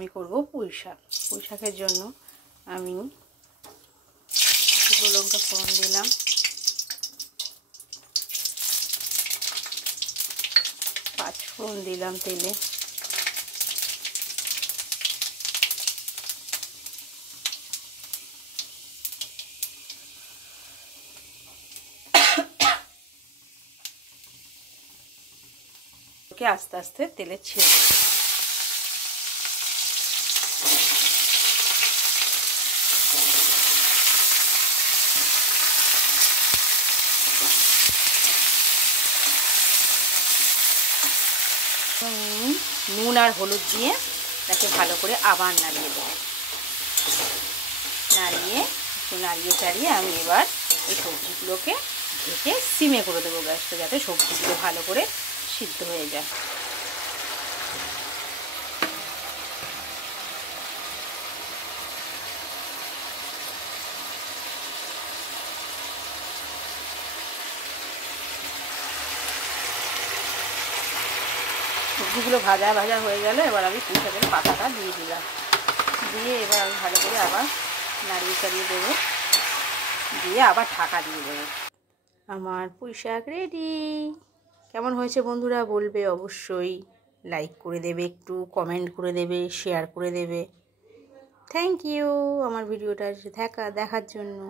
আমি করব পুঁই শাক। পুঁই শাকের জন্য আমি শুকনো লঙ্কা ফোড়ন দিলাম, পাঁচ ফোড়ন দিলাম তেলে, আস্তে আস্তে তেলে ছেড়ে নুন আর হলুদ দিয়ে তাকে ভালো করে আবার নাড়িয়ে দেবো। নাড়িয়ে চাড়িয়ে আমি এবার এই সবজিগুলোকে ঢেকে সিমে করে দেবো গ্যাসটা, যাতে সবজিগুলো ভালো করে সিদ্ধ হয়ে যায়। সবজিগুলো ভাজা ভাজা হয়ে গেল। এবার আমি পুঁই শাকের পাতাটা দিয়ে দিলাম, দিয়ে এবার আমি ভালো করে আবার নাড়িয়ে চাড়িয়ে দেবো, দিয়ে আবার ঢাকা দিয়ে দেবো। আমার পুঁই শাক রেডি। কেমন হয়েছে বন্ধুরা বলবে অবশ্যই, লাইক করে দেবে, একটু কমেন্ট করে দেবে, শেয়ার করে দেবে। থ্যাংক ইউ আমার ভিডিওটা দেখার জন্য।